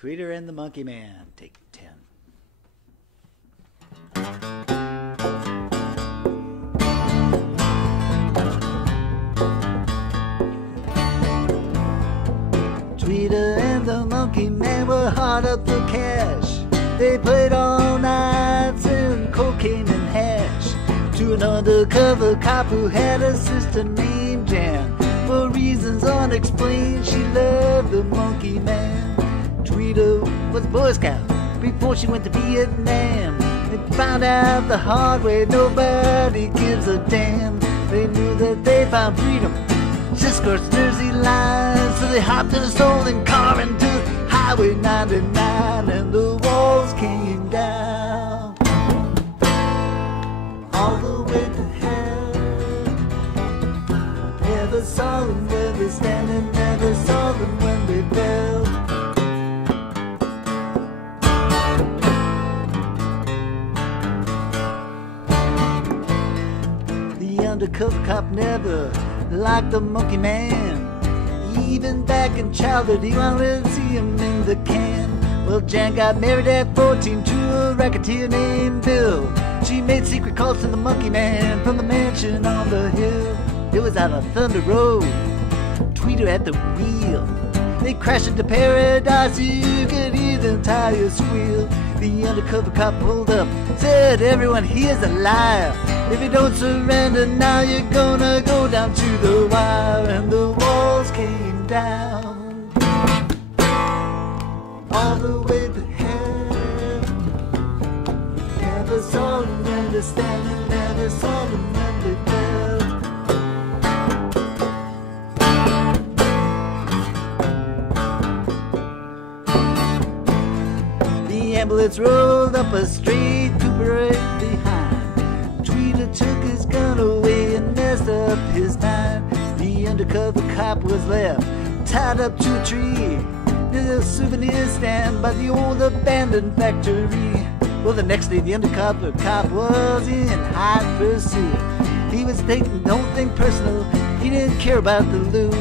Tweeter and the Monkey Man, take 10. Tweeter and the Monkey Man were hard up for cash. They played all nights in cocaine and hash to an undercover cop who had a sister named Jan. For reasons unexplained, she loved the Monkey Man. Tweeter was a Boy Scout before she went to Vietnam. They found out the hard way, nobody gives a damn. They knew that they found freedom just across Jersey line. So they hopped in a stolen car and took Highway 99, and the walls came down all the way to hell. Never saw them where they standing, never saw them when they fell. The undercover cop never liked the Monkey Man. Even back in childhood, he wanted to see him in the can. Well, Jan got married at 14 to a racketeer named Bill. She made secret calls to the Monkey Man from the mansion on the hill. It was out on Thunder Road, Tweeter at the wheel. They crashed into paradise, you could hear the tires squeal. The undercover cop pulled up, said, "Everyone here's a liar. If you don't surrender now, you're gonna go down to the wire." And the walls came down all the way to hell. Never saw them when they're standing, never saw them when they fell. The ambulance rolled up a straight Cooper right behind. Tweeter took his gun away and messed up his mind. The undercover cop was left tied up to a tree near a souvenir stand by the old abandoned factory. Well, the next day the undercover cop was in hot pursuit. He was thinking, don't think personal, he didn't care about the loot.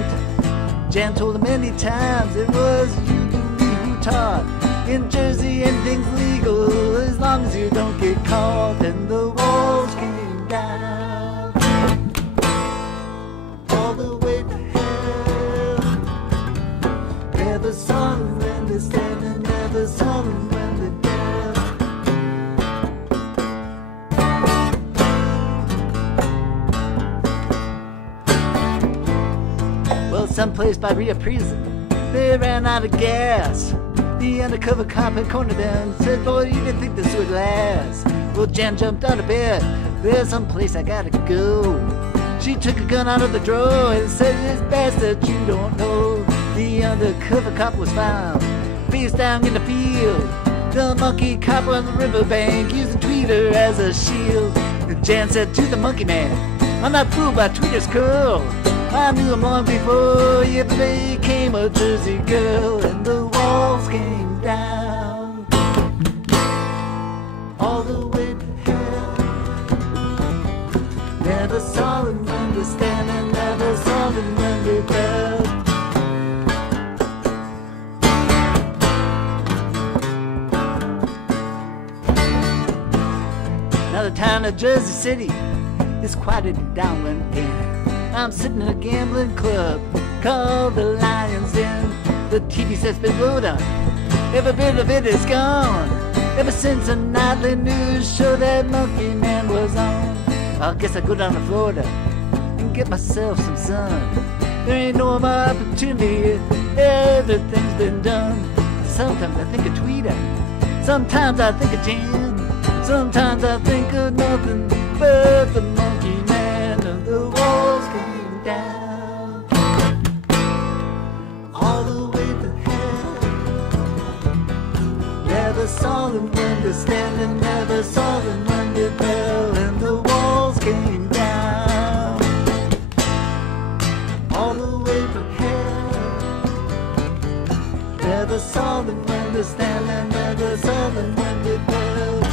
Jan told him many times it was you and me who taught. In Jersey anything's legal as long as you don't get caught. And the walls came down all the way to hell. Never saw them when they're standing, never saw them when they fell. Well, someplace by Rio Prison, they ran out of gas. The undercover cop had cornered them and said, "Boy, you didn't think this would last." Well, Jan jumped out of bed. "There's someplace I gotta go." She took a gun out of the drawer and said, "It's best that you don't know." The undercover cop was found face down in the field. The monkey cop on the riverbank using Tweeter as a shield. And Jan said to the Monkey Man, "I'm not fooled by Tweeter's curl. I knew him long before he ever became a Jersey girl." And the walls came down all the way to hell. Never saw them when they're standing, never saw them when they fell. Now the town of Jersey City is quieted down again. I'm sitting in a gambling club called the Lion's Den. The TV set's been blowed up, every bit of it is gone. Ever since a nightly news show that Monkey Man was on. I guess I'll go down to Florida and get myself some sun. There ain't no more opportunity, everything's been done. Sometimes I think of Tweeter, sometimes I think of Jan, sometimes I think of nothing but the Monkey Man. And the walls came down all the way to hell. Never saw them when they're standing, never saw them when they fell. And the walls came down all the way to hell. Never saw them when they're standing, never saw them when they fell.